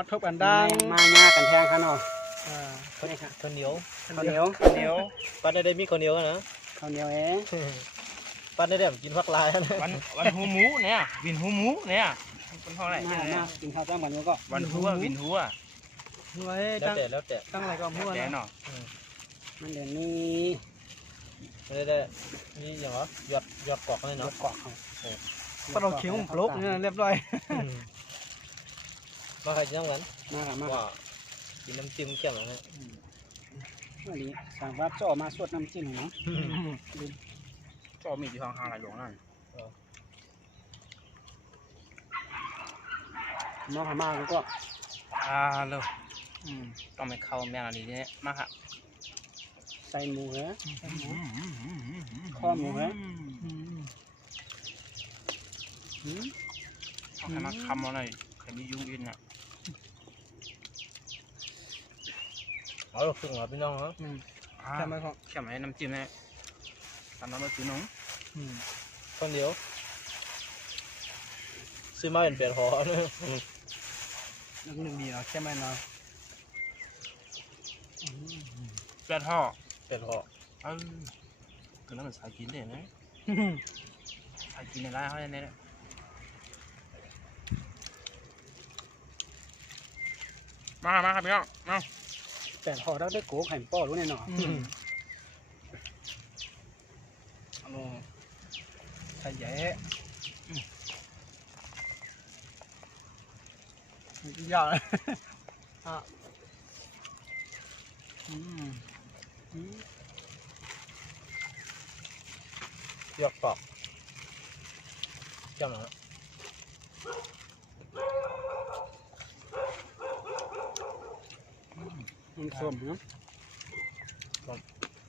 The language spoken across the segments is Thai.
มาทบกันดังมาหน้ากันแทงกันเนาะข้าวเหนียวปั้นได้มีข้าวเหนียวนะข้าวเหนียวปั้นได้กินผักลายนะวันหูหมูเนี่ยวินหูหมูเนี่ยเป็นเท่าไหร่กินข้าวจ้างวันนี้ก็วันหัววินหัวแล้วแต่ตั้งอะไรก็หัวเนาะมันเดี๋ยวนี้ได้นี่อย่างเหรอยอดกอกเลยเนาะกอกเขาพอเราเคี้ยวปลุกเนี่ยเรียบร้อยมาใครจังกันมาว่ากินน้ำจิ้มเกี่ยวกับเนี่ยวันนี้สั่งว่าจ่อมาสวดน้ำจิ้มเนาะจ่อมีที่ทางหลายหลวงนั่นน้องมาก็เลยต้องไปเข้าแมงอันนี้เนี่ยมาค่ะใส่หมูเหรอข้อหมูเหรอเอาให้มาคำเอาหน่อยใครมียุ่งอินอ่ะเอาครึ่งเหรอพี่น้องเหรอแค่ไม่น้ำจิ้มเนี่ยทำน้ำมันสีน้องคนเดียวซื้อมาเป็นเปลี่ยนห่อเนอะน้ำหนึ่งดีเนาะแค่ไม่เนาะเปลี่ยนห่อคือน้ำมันสายกินเลยนะสายกินในร้านเขาเนี่ยมาครับพี่น้องมาแต่พอได้โก้ไข่ป้อรู้แน่นอนใส่แย่ยาวเลยยอดกอกเกี่ยวกับมันส้มเนาะ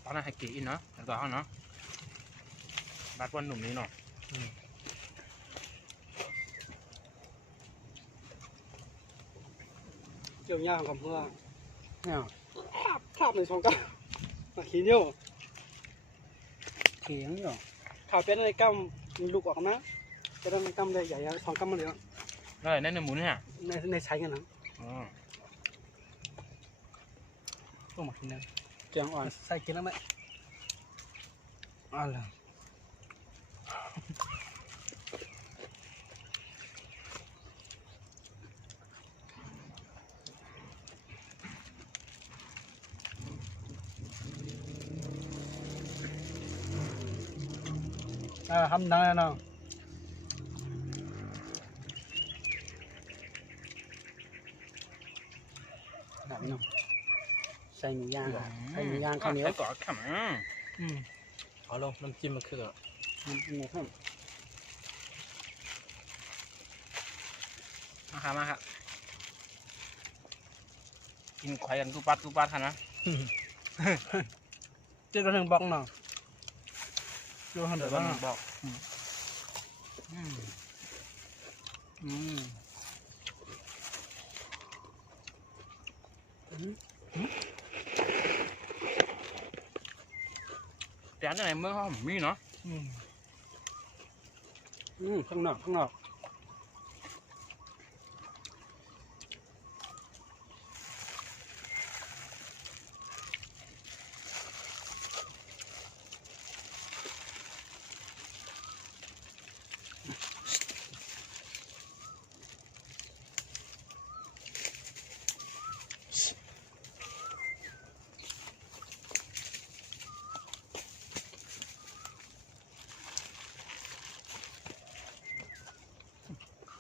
ตอนนั้นให้กี่อินเนาะต่อเขาเนาะบัดวันหนุ่มนี้เนาะเจียวย่างกับเพื่อเนี่ยข้าวในช่องก้าวขี้เดียวเขียงอยู่ข้าวเป็นอะไรก้ามลูกออกนะจะได้ก้ามได้ใหญ่ๆช่องก้ามมาเลยอ่ะได้ในหมูเนี่ยในใช้กันนะต้องมากินนะเจียงอ่อนใส่กินแล้วไหมอะไรทำได้เนาะแบบนี้เนาะใส่หมูย่างข้าวเหนียวก่อนขับเอาลงน้ำจิ้มมันคืออะไรน้ำจิ้มหมูข้าวมาครับกินไข่กันกูปัดค่ะนะเจ้าหนึ่งบอกเนาะเจ้าหนึ่งบอกแต่อันไหนเมื่อเขามีเนาะข้างนอก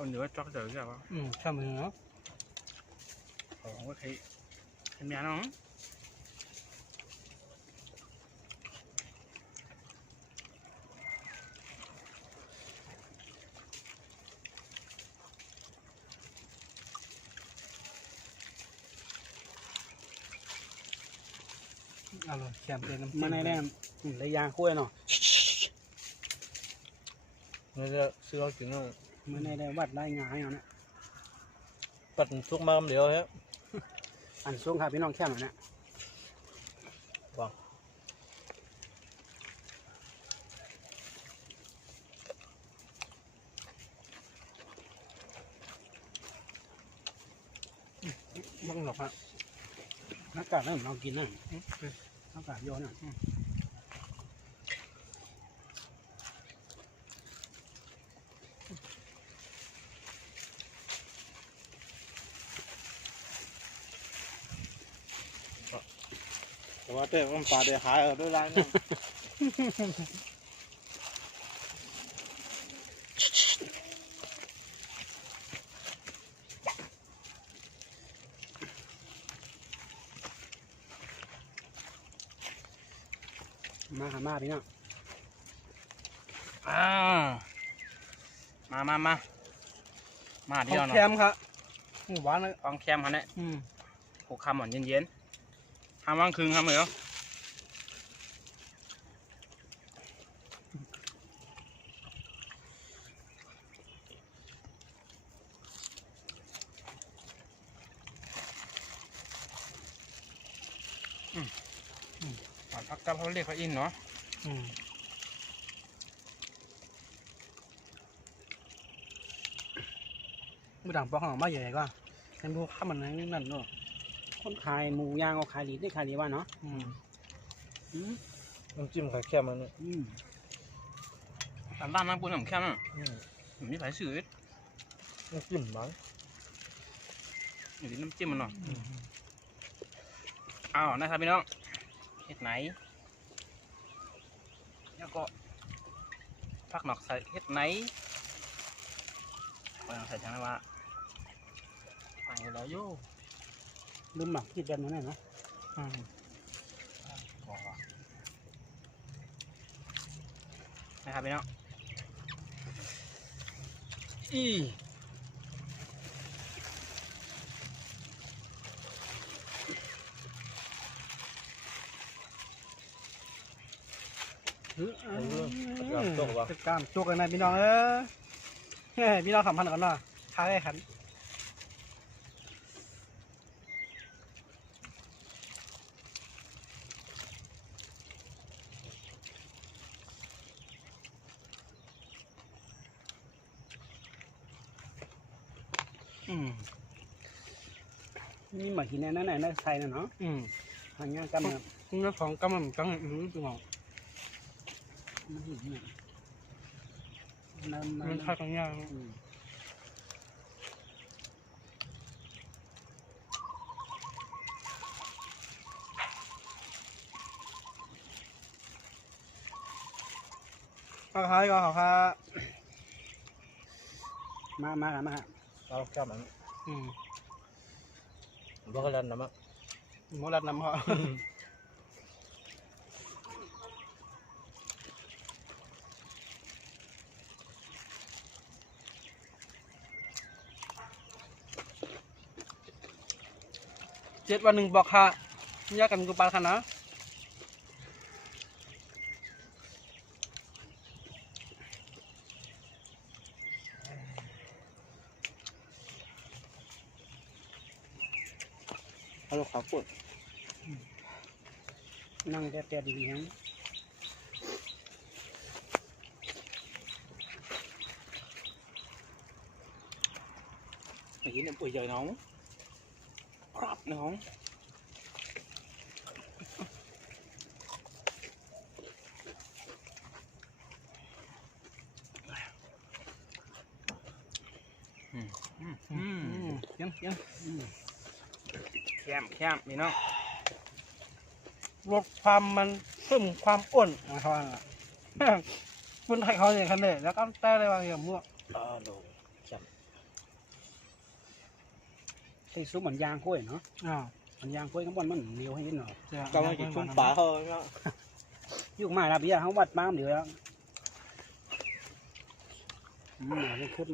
คนเยอะจ๊อกเจอใช่ปะข้าวเหนียวเนาะของก็ใช้เมียน้องแกมเป็นมาในแรงระยางคุ้ยเนาะนี่จะซื้อเรากินเนาะมาในแรงวัดได้ง่ายเอาเนี่ยปัดทุกมาเดียวฮะอันสูงครับพี่น้องแค่ไหนเนี่ยว้าว ต้องหลอกฮะอากาศนั่นเรากินน่ะอากาศโยนน่ะแต่ว่าเต้มันปลาเดือหายด้วยไรเนี่ย มาหามาพี่น้อง อ่ามาเดียว ของ เนาะ แคมครับหวานเลย ของแคมฮะเนี่ย อืม ผูกคำหมอนเย็นๆทำว่างคืนทำเลยเหรอหวานพักกับเขาเรียกเขาอินเนาะ อืมมือดังปอกของมาใหญ่กว่าเห็นพวกข้ามันนั่นเนาะคนขายหมูย่างเอาขายดีได้ขายดีว่าเนาะอืม น้ำจิ้มไข่เค็มมันเนี่ย อืม ตามบ้านน้ำปูน้ำแคมอ่ะมีหลายสื่อ น้ำจิ้มมั้ง อยู่ที่น้ำจิ้มมันหน่อยอ้าวนะครับพี่น้องเฮ็ดไหนแล้วก็พักหนอกใส่เฮ็ดไหนก็ยังใส่จังเลยว่าไปแล้วโย่ ลืมหมักคิดแบบนั้นเนาะ ก็นะครับพี่น้องอี ติดกล้ามจุกกันนะพี่น้องพี่น้องสัมพันธ์กันเนาะท้ายขันนี่หมักหินนั่นไหนไทยนะเนาะทางงานกำลังเรื่องของกำลังจังพี่น้องมันหินเนี่ยมันไทยกันยากก็คล้ายก็เขาค่ะมาเอาแก้มมันบ่ก็ลันนะมั้ง หมดแล้วน้ำเขา7 วัน 1บอกค่ะยากกันกูปาค่ะนะเอาลูกขาวปวด นั่งแต่ดีๆนะไอ้หินเนี่ยป่วยใหญ่น้องครับน้องยังแคมพี่น้อง ลดความมันเพิ่มความอ้วนเขาคนไทยเขาอย่างนั้นเลยแล้วก็แต่เลยว่าอย่างมั่ว โดนจับ ใส่ซุปเหมือนยางกล้วยเนาะมันยางกล้วยข้างบนมันเหนียวให้นิดหน่อย ก็มันจะชุ่มปลาเขาเนาะ ยุ่งมากนะพี่เขาวัดบ้างเดี๋ยวแล้วขึ้น